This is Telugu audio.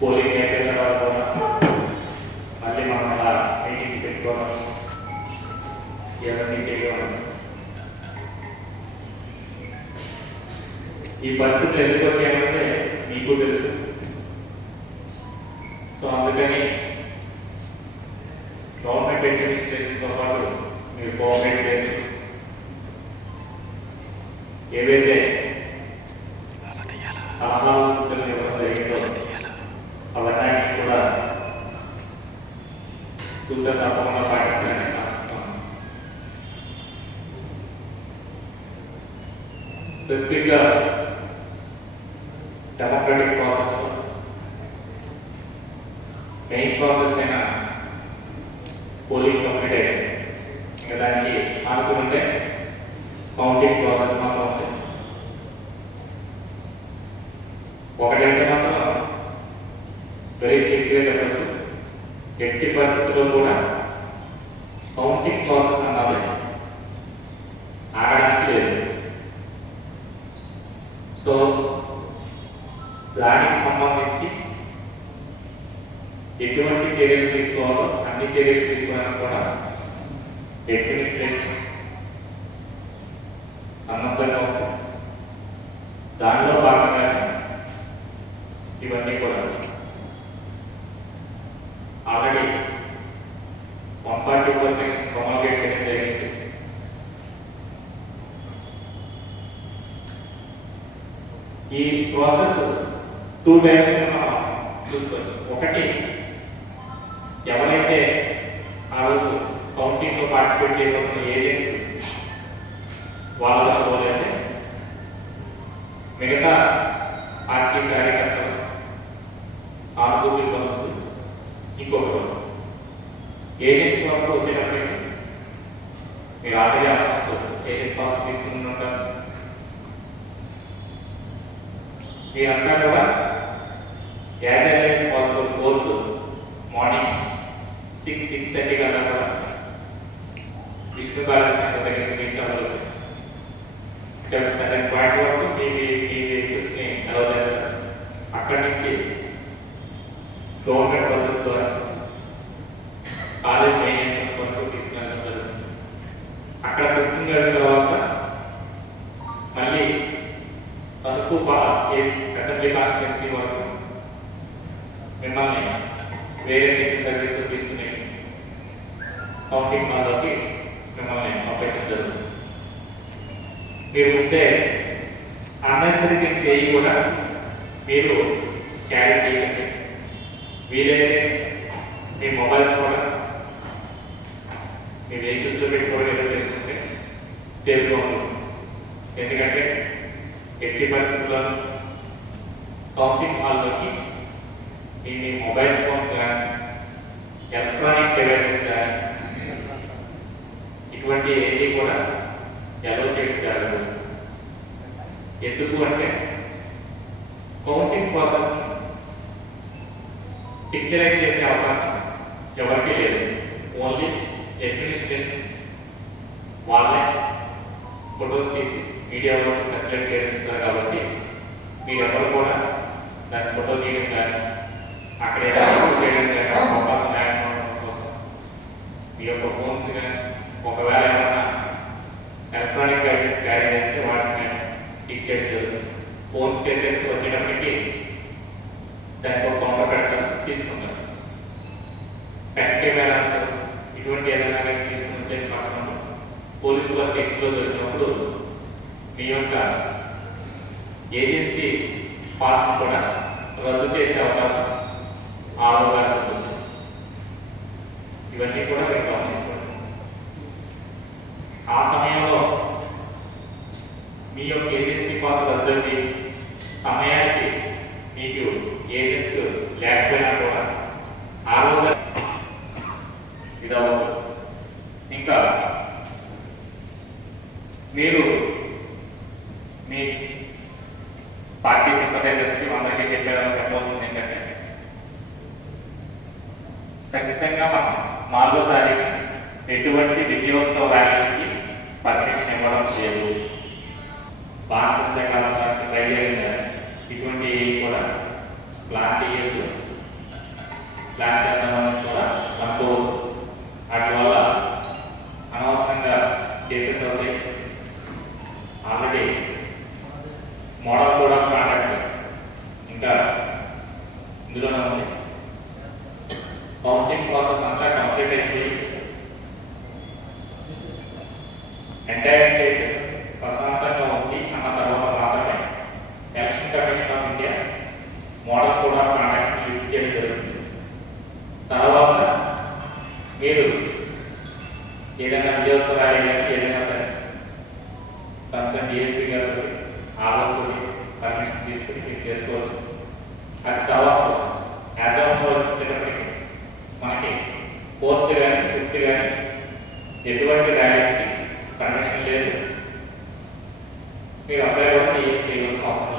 పోలింగ్ అయిపోయిన తర్వాత మళ్ళీ మనం అలా మీటింగ్స్ పెట్టుకోవడం? ఇవన్నీ చేయడం? ఈ పరిస్థితులు ఎందుకు వచ్చాయంటే మీకు తెలుసు. సో అందుకని గవర్నమెంట్ అడ్మినిస్ట్రేషన్తో పాటు మీరు కోఆపరేట్ చేస్తూ ఏవైతే సలహాలు సూచనలు ఇవ్వడం జరిగిందో అవన్నీ కూడా సూచన తప్పకుండా పాటిస్తారని ఆశిస్తాను స్పెసిఫిక్గా డెమోక్రటిక్ ప్రాసెస్ మెయిన్ ప్రాసెస్ అయిన పోలింగ్ కంప్లీట్ అయ్యింది ఇంకా దానికి ఆనుకుంటే కౌంటింగ్ ప్రాసెస్ మాత్రం ఉంది ఒకటైతే మాత్రం వెరీ స్ట్రిక్ట్గా చెప్పచ్చు ఎట్టి పరిస్థితుల్లో కూడా కౌంటింగ్ ప్రాసెస్ అన్నది ఆగడానికి లేదు. సో దానికి సంబంధించి ఎటువంటి చర్యలు తీసుకోవాలో అన్ని చర్యలు తీసుకోవడానికి కూడా అడ్మినిస్ట్రేషన్ సన్నద్ధంగా ఉంది. దానిలో భాగంగా ఇవన్నీ కూడా ఈ ప్రాసెస్ టూ టైమ్స్ మనం చూసుకోవచ్చు. ఒకటి ఎవరైతే ఆ రోజు కౌంటింగ్లో పార్టిసిపేట్ చేయబోతున్న ఏజెంట్స్ వాళ్ళ పోలైతే మిగతా పార్టీ కార్యకర్తలు సానుభూతి పొందుతూ ఇంకొక ఏజెంట్స్ వరకు వచ్చేటప్పటికి మీరు ఆల్రెడీ ఆలోచిస్తూ ఏజెంట్ కోసం తీసుకుని మీరంతా కూడా as early as possible fourth morning six six thirty కల్లా కూడా. విష్ణు కాలేజ్ సెంటర్ దగ్గరికి రీచ్ అవ్వాలి ఇక్కడ సడన్ పాయింట్ వరకు మీ మీ వెహికల్స్ని అలౌ చేస్తారు. అక్కడి నుంచి గవర్నమెంట్ బస్సెస్ ద్వారా కాలేజ్ మెయిన్ ఎంట్రన్స్ వరకు తీసుకెళ్ళడం జరుగుతుంది. అక్కడ ప్రశ్న అయిన తర్వాత మళ్ళీ తణుకు అసెంబ్లీ కాన్స్టిట్యున్సీ వరకు మిమ్మల్ని వేరే సెక్టర్ సర్వీస్ తీసుకునే కౌంటింగ్ హాల్లోకి మిమ్మల్ని పంపించడం జరుగుతుంది. మీరు ఉంటే అన్నెసరీ థింగ్స్ ఏవి కూడా మీరు క్యారీ చేయండి వీలైతే మీ మొబైల్స్ కూడా మీ వెహికల్స్లో పెట్టుకోవడం ఏదో చేసుకుంటే సేఫ్గా ఉంటుంది. ఎందుకంటే ఎట్టి పరిస్థితుల్లో కౌంటింగ్ హాల్లోకి ఇన్ని మొబైల్ ఫోన్స్ కానీ ఎలక్ట్రానిక్ డివైసెస్ కానీ ఇటువంటి ఏది కూడా ఎలా చేయడం జరగదు. ఎందుకు అంటే కౌంటింగ్ ప్రాసెస్ పిక్చరైజ్ చేసే అవకాశం ఎవరికి లేదు. ఓన్లీ అడ్మినిస్ట్రేషన్ వాళ్ళే ఫొటోస్ తీసి మీడియాలో సర్క్యులేట్ చేస్తున్నారు కాబట్టి మీరు ఎవరు కూడా దాని ఫోటో తీయడం కానీ అక్కడ చేయడం కానీ అవకాశం లేకపోవడం కోసం మీ యొక్క ఫోన్స్ కానీ ఒకవేళ ఏమైనా ఎలక్ట్రానిక్ గ్యాడ్జెట్స్ క్యారీ చేస్తే వాటిని టిక్ చేయడం జరుగుతుంది. ఫోన్స్కి అయితే వచ్చేటప్పటికి దానికి ఒక కొంప పెడతారు తీసుకుంటారు. ఫ్యాక్టరీ కెమెరాస్ ఇటువంటి ఏదైనా తీసుకుని వచ్చే పక్షంలో పోలీసు వారి చెక్లో దొరికినప్పుడు మీ యొక్క ఏజెన్సీ పాస్ కూడా రద్దు చేసే అవకాశం ఆరో గారికి ఉంటుంది. ఇవన్నీ కూడా మీరు గమనించుకోండి. ఆ సమయంలో మీ యొక్క ఏజెన్సీ పాస్ రద్దు సమయానికి మీకు ఏజెన్సీ లేకపోయినా కూడా ఆరో గారి ఇదవ్వదు ఇంకా మీరు మీ పార్టీ సింపథైజర్స్ అందరికీ చెప్పేదాన్ని చెప్పవలసింది ఏంటంటే ఖచ్చితంగా మనం నాలుగో తారీఖు ఎటువంటి విజయోత్సవ ర్యాలీకి పర్మిషన్ ఇవ్వడం లేదు. బాణసంచకాలం ట్రై చేయండి. ఇటువంటి ఏవి కూడా ప్లాన్ చేయొద్దు. ప్లాన్ చేద్దామని కూడా ఇందులోనే ఉంది కౌంటింగ్ ప్రాసెస్ అంతా కంప్లీట్ అయిపోయి ఎంటైర్ స్టేట్ ప్రశాంతంగా ఉంది అన్న తర్వాత మాత్రమే election commission of India model కూడా కాంటాక్ట్ లిఫ్ట్ చేయడం జరుగుతుంది. తర్వాత మీరు ఏదైనా విజయోత్సవ ర్యాలీ కానీ ఏదైనా సరే కన్సర్న్ డిఎస్పీ గారు ఆలోచన పర్మిషన్ తీసుకుని మీరు చేసుకోవచ్చు. కట్ అవ్వాలి ప్రాసెస్ యాజ్ ఆఫ్ వచ్చేటప్పటికి మనకి ఫోర్త్ కానీ ఫిఫ్త్ కానీ ఎటువంటి ర్యాలీస్కి కండిషన్ లేదు. మీరు అప్లై కూడా చేయవలసిన అవసరం